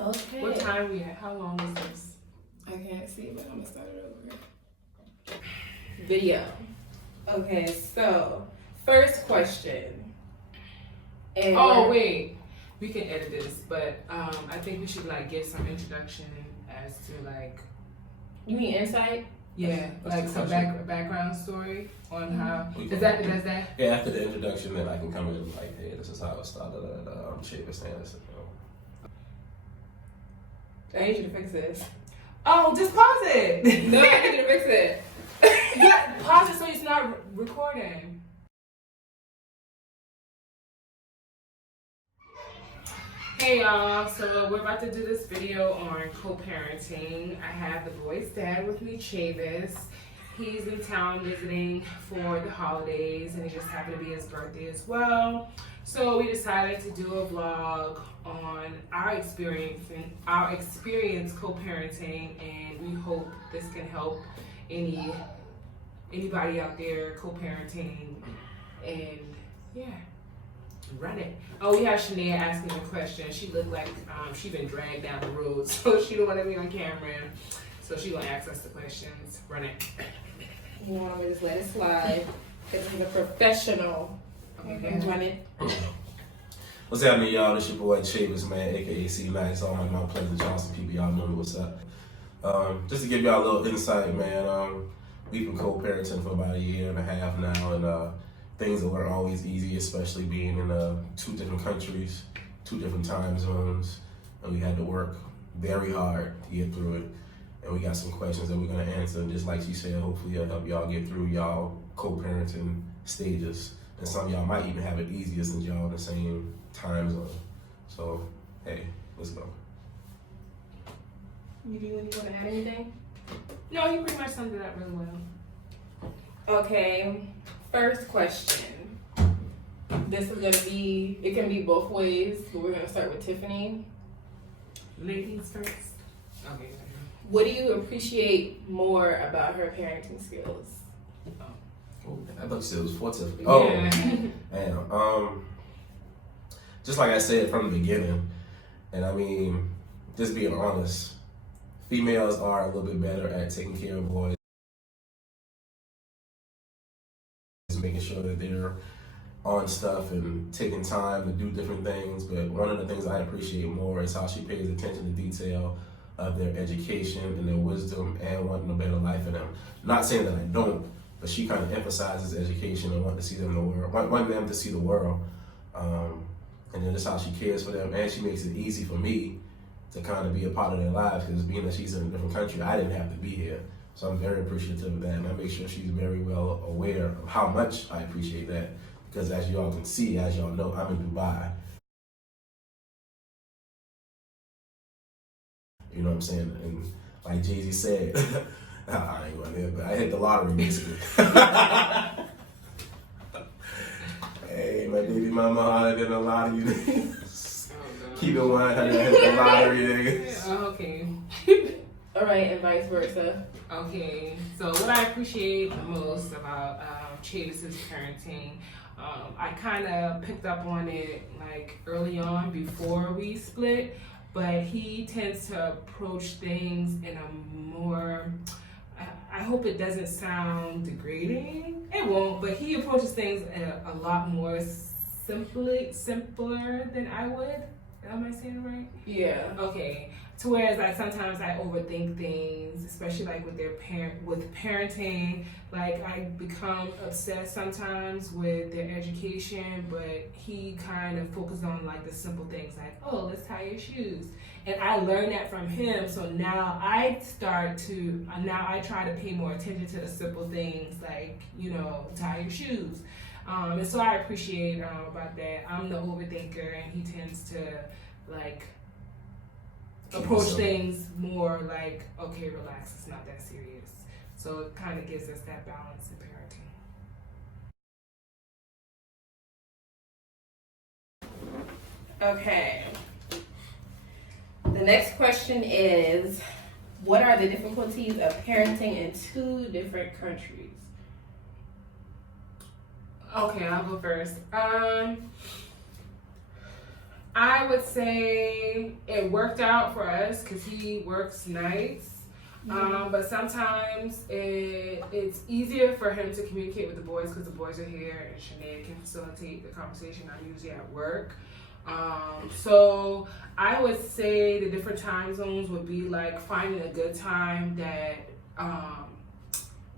Okay. What time we at? How long is this? I can't see, but I'm gonna start it over. Video. Okay, so first question. And Wait. We can edit this, but I think we should like give some introduction as to like. You mean insight? Yeah, like some background story on how. Does that? Yeah, after the introduction, then I can come in like, hey, this is how it started. Chavis Anderson. I need you to fix this. Oh, just pause it. No, I need you to fix it. Yeah, pause it so it's not recording. Hey y'all, so we're about to do this video on co-parenting. I have the boy's dad with me, Chavis. He's in town visiting for the holidays and it just happened to be his birthday as well. So we decided to do a vlog on our experience co-parenting, and we hope this can help anybody out there co-parenting, and yeah. Run it. Oh, we have Shania asking a question. She looked like she been dragged down the road, so she don't want to be on camera. So she gonna ask us the questions. Run it. You want me to just let it slide? Because he's a professional. Okay, run it. What's happening, y'all? This your boy Chavis, man, aka C Max. All my Mount Pleasant Johnson people, y'all know me. What's up? Just to give y'all a little insight, man. We've been co-parenting for about 1.5 years now, and things that weren't always easy, especially being in 2 different countries, 2 different time zones, and we had to work very hard to get through it. And we got some questions that we're gonna answer, and just like she said, hopefully it'll help y'all get through y'all co-parenting stages. And some of y'all might even have it easier since y'all in the same time zone. So, hey, let's go. You want to add anything? No, you pretty much summed it up really well. Okay, first question. This is gonna be, it can be both ways, but we're gonna start with Tiffany. Ladies first. Okay. What do you appreciate more about her parenting skills? Oh, I thought you said it was for Tiffany. Yeah. Man, just like I said from the beginning, and I mean, just being honest, females are a little bit better at taking care of boys, making sure that they're on stuff and taking time to do different things. But one of the things I appreciate more is how she pays attention to detail of their education and their wisdom and wanting a better life for them. Not saying that I don't, but she kind of emphasizes education and wanting to see them in the world, wanting them to see the world. And then that's how she cares for them, and she makes it easy for me to kind of be a part of their lives, because being that she's in a different country, I didn't have to be here. So I'm very appreciative of that, and I make sure she's very well aware of how much I appreciate that, because as y'all can see, as y'all know, I'm in Dubai. You know what I'm saying? And like Jay-Z said, I ain't going there, but I hit the lottery basically. Hey, my baby mama harder than a lot of you niggas. Keep it 100, I hit the lottery, niggas. Okay. All right, and vice versa. Okay, so what I appreciate the most about Chavis's parenting, I kind of picked up on it like early on before we split, but he tends to approach things in a more, I hope it doesn't sound degrading. It won't, but he approaches things a lot more simpler than I would. Am I saying it right? Yeah. Okay. To whereas like sometimes I overthink things, especially like with parenting. Like I become obsessed sometimes with their education, but he kind of focuses on like the simple things, like, oh, let's tie your shoes. And I learned that from him, so now I try to pay more attention to the simple things, like, you know, tie your shoes. And so I appreciate about that. I'm the overthinker, and he tends to like approach things more like, okay, relax, it's not that serious. So it kind of gives us that balance in parenting. Okay. The next question is, what are the difficulties of parenting in 2 different countries? Okay, I'll go first. I would say it worked out for us because he works nights. But sometimes it's easier for him to communicate with the boys because the boys are here and Shanae can facilitate the conversation. I'm usually at work. So I would say the different time zones would be like finding a good time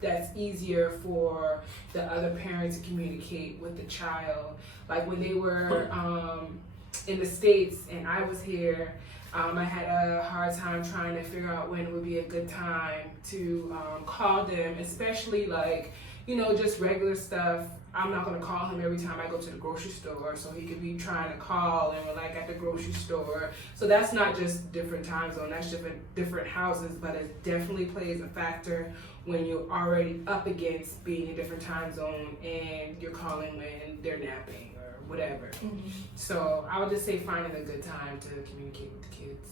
that's easier for the other parent to communicate with the child. Like when they were in the States and I was here, I had a hard time trying to figure out when would be a good time to call them, especially like, you know, just regular stuff. I'm not gonna call him every time I go to the grocery store, so he could be trying to call and we're like at the grocery store. So that's not just different time zone, that's different houses, but it definitely plays a factor when you're already up against being in a different time zone and you're calling when they're napping or whatever. So I would just say finding a good time to communicate with the kids.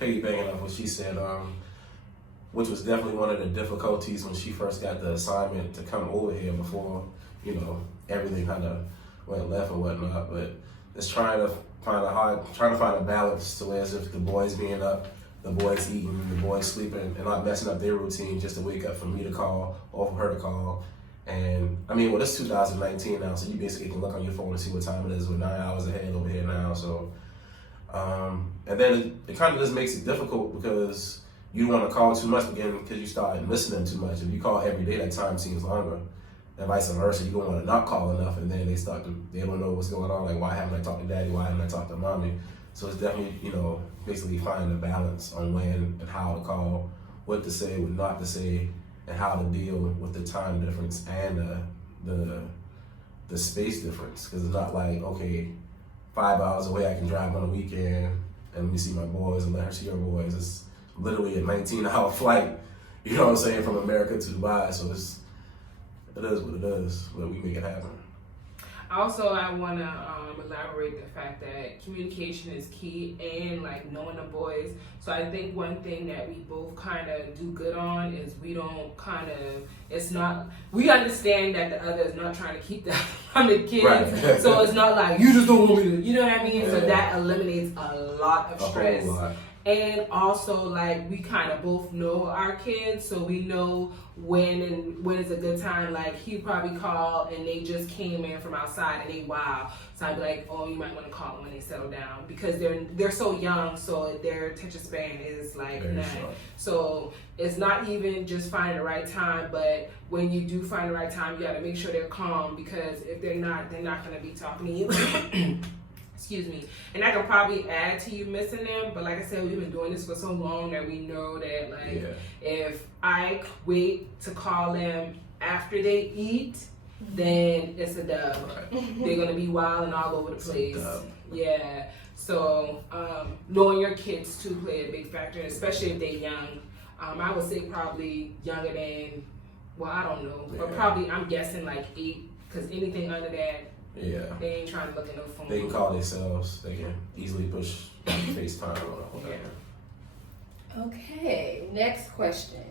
Piggybacking off what she said, which was definitely one of the difficulties when she first got the assignment to come over here before, you know, everything kind of went left or whatnot. But it's trying to find a balance to where as if the boys being up, the boys eating, the boys sleeping, and not messing up their routine just to wake up for me to call or for her to call. And I mean, well, it's 2019 now, so you basically can look on your phone and see what time it is. We're 9 hours ahead over here now, so. And then it kind of just makes it difficult because you don't want to call too much again because you start missing them too much. If you call every day, that time seems longer. And vice versa, you don't want to not call enough, and then they don't know what's going on. Like, why haven't I talked to daddy? Why haven't I talked to mommy? So it's definitely, you know, basically finding a balance on when and how to call, what to say, what not to say, and how to deal with the time difference and the space difference. Because it's not like, okay, 5 hours away, I can drive on the weekend and let me see my boys and let her see her boys. It's literally a 19-hour flight, you know what I'm saying, from America to Dubai. So it is what it is, but we make it happen. Also, I want to elaborate the fact that communication is key and like knowing the boys. So I think one thing that we both kind of do good on is we don't we understand that the other is not trying to keep that from the kids. Right. So it's not like, you just don't want me to, you know what I mean? Yeah. So that eliminates a lot of stress. Whole lot. And also, like, we kind of both know our kids, so we know when is a good time. Like, he probably called and they just came in from outside and they wow. So I'd be like, oh, you might want to call them when they settle down because they're so young, so their attention span is like Very 9. short. So it's not even just finding the right time, but when you do find the right time, you got to make sure they're calm because if they're not going to be talking to you. Excuse me. And that can probably add to you missing them. But like I said, we've been doing this for so long that we know that if I wait to call them after they eat, then it's a dub. Right. They're going to be wild and all over the place. Yeah. So knowing your kids too play a big factor, especially if they're young. I would say probably younger than, well, I don't know. But probably I'm guessing like 8 because anything under that, they ain't trying to look at no phone. They can call themselves. They can easily push FaceTime or whatever. Okay, next question.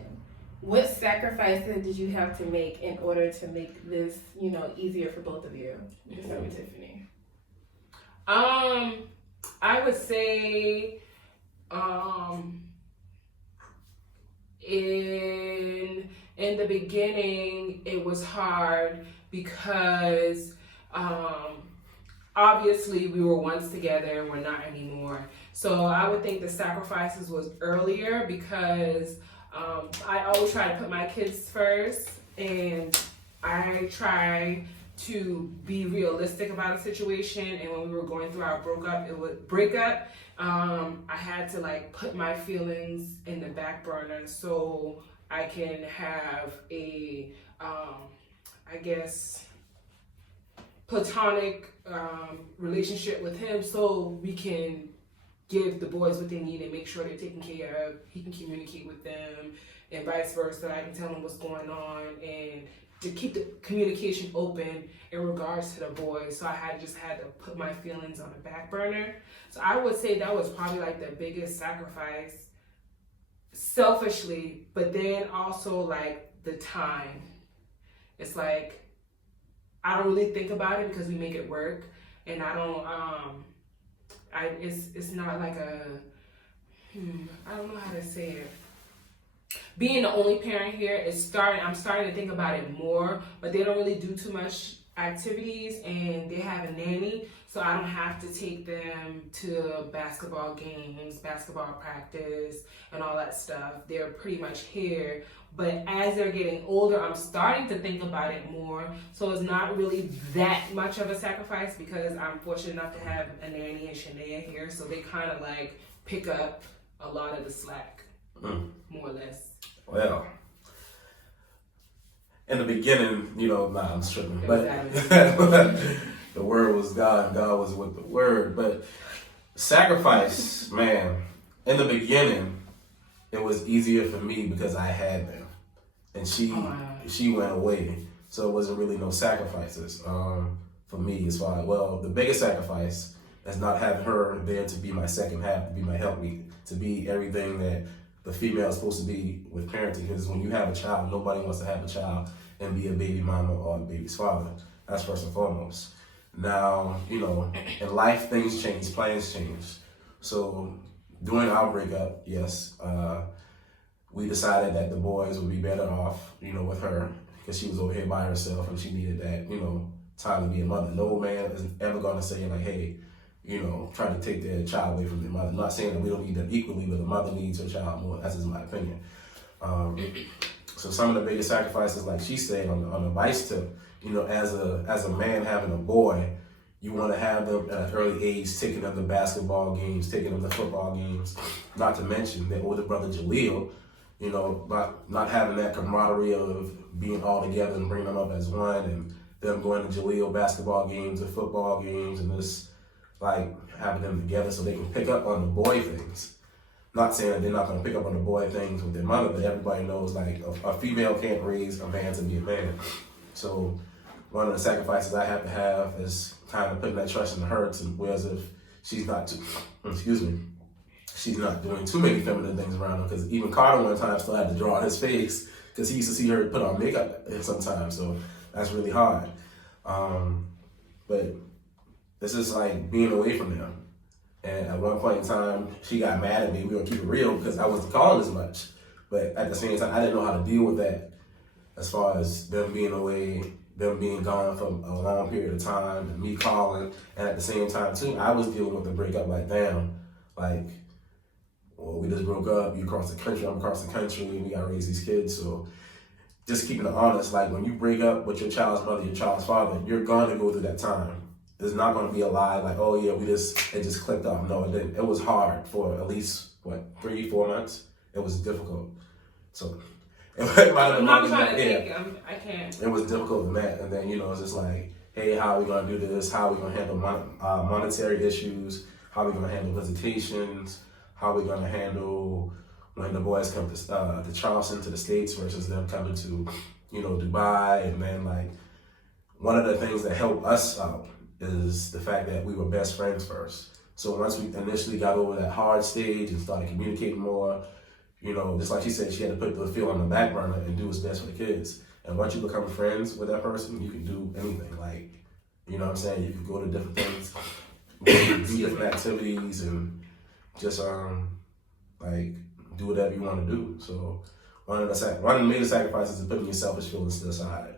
What sacrifices did you have to make in order to make this, you know, easier for both of you? Just start with Tiffany. I would say, in the beginning, it was hard because obviously we were once together and we're not anymore. So I would think the sacrifices was earlier because I always try to put my kids first and I try to be realistic about a situation. And when we were going through our breakup, I had to like put my feelings in the back burner so I can have a, I guess, platonic relationship with him so we can give the boys what they need and make sure they're taken care of. He can communicate with them and vice versa. I can tell them what's going on and to keep the communication open in regards to the boys. So I had to put my feelings on the back burner. So I would say that was probably like the biggest sacrifice selfishly, but then also like the time. It's like, I don't really think about it because we make it work, and I don't it's not like a, I don't know how to say it. Being the only parent here, I'm starting to think about it more, but they don't really do too much activities, and they have a nanny, so I don't have to take them to basketball games, basketball practice, and all that stuff. They're pretty much here, but as they're getting older, I'm starting to think about it more, so it's not really that much of a sacrifice because I'm fortunate enough to have a nanny and Shania here, so they kind of like pick up a lot of the slack, more or less. Well, in the beginning, I'm stripping, but the word was God, and God was with the word. But sacrifice, man, in the beginning, it was easier for me because I had them, and she went away, so it wasn't really no sacrifices for me as far as, well, the biggest sacrifice is not having her there to be my second half, to be my helpmeet, to be everything that the female is supposed to be with parenting, because when you have a child, nobody wants to have a child and be a baby mama or a baby's father. That's first and foremost. Now, in life, things change, plans change. So during our breakup, yes, we decided that the boys would be better off, with her, because she was over here by herself and she needed that, time to be a mother. No man is ever going to say, like, hey, try to take their child away from their mother. I'm not saying that we don't need them equally, but the mother needs her child more. That's just my opinion. So some of the biggest sacrifices, like she said on the vice tip, as a man having a boy, you want to have them at an early age, taking them to basketball games, taking them to football games. Not to mention their older brother Jaleel, not having that camaraderie of being all together and bringing them up as one, and them going to Jaleel basketball games and football games, and just like having them together so they can pick up on the boy things. Not saying that they're not going to pick up on the boy things with their mother, but everybody knows like a female can't raise a man to be a man. So one of the sacrifices I have to have is kind of putting that trust in her, to whereas if she's not doing too many feminine things around him, because even Carter one time still had to draw on his face because he used to see her put on makeup sometimes, so that's really hard. But this is like being away from them. And at one point in time, she got mad at me. We're gonna keep it real because I wasn't calling as much. But at the same time, I didn't know how to deal with that as far as them being away, them being gone for a long period of time, and me calling. And at the same time too, I was dealing with the breakup like, damn, like, well, we just broke up, you across the country, I'm across the country, we gotta raise these kids. So just keeping it honest, like when you break up with your child's mother, your child's father, you're gonna go through that time. There's not going to be a lie like, oh yeah, it just clicked off. No, it didn't. It was hard for at least, 3-4 months? It was difficult. So, it might have been longer than that. I can't. It was difficult than that. And then, it's just like, hey, how are we going to do this? How are we going to handle monetary issues? How are we going to handle visitations? How are we going to handle when the boys come to Charleston, to the States, versus them coming to, Dubai? And then, like, one of the things that helped us out is the fact that we were best friends first. So once we initially got over that hard stage and started communicating more, just like she said, she had to put the feel on the back burner and do what's best for the kids. And once you become friends with that person, you can do anything. Like, you know what I'm saying? You can go to different things, do different activities, and just like do whatever you want to do. So one of the major sacrifices is putting your selfish feelings to the side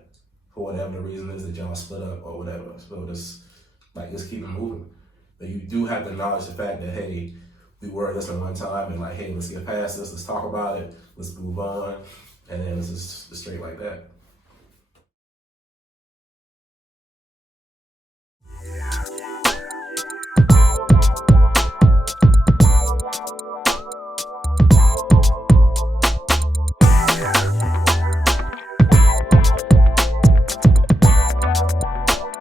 for whatever the reason is that y'all split up or whatever. So just keep it moving. But you do have to acknowledge the fact that, hey, we were this at one time, and like, hey, let's get past this, let's talk about it, let's move on, and then it's just straight like that.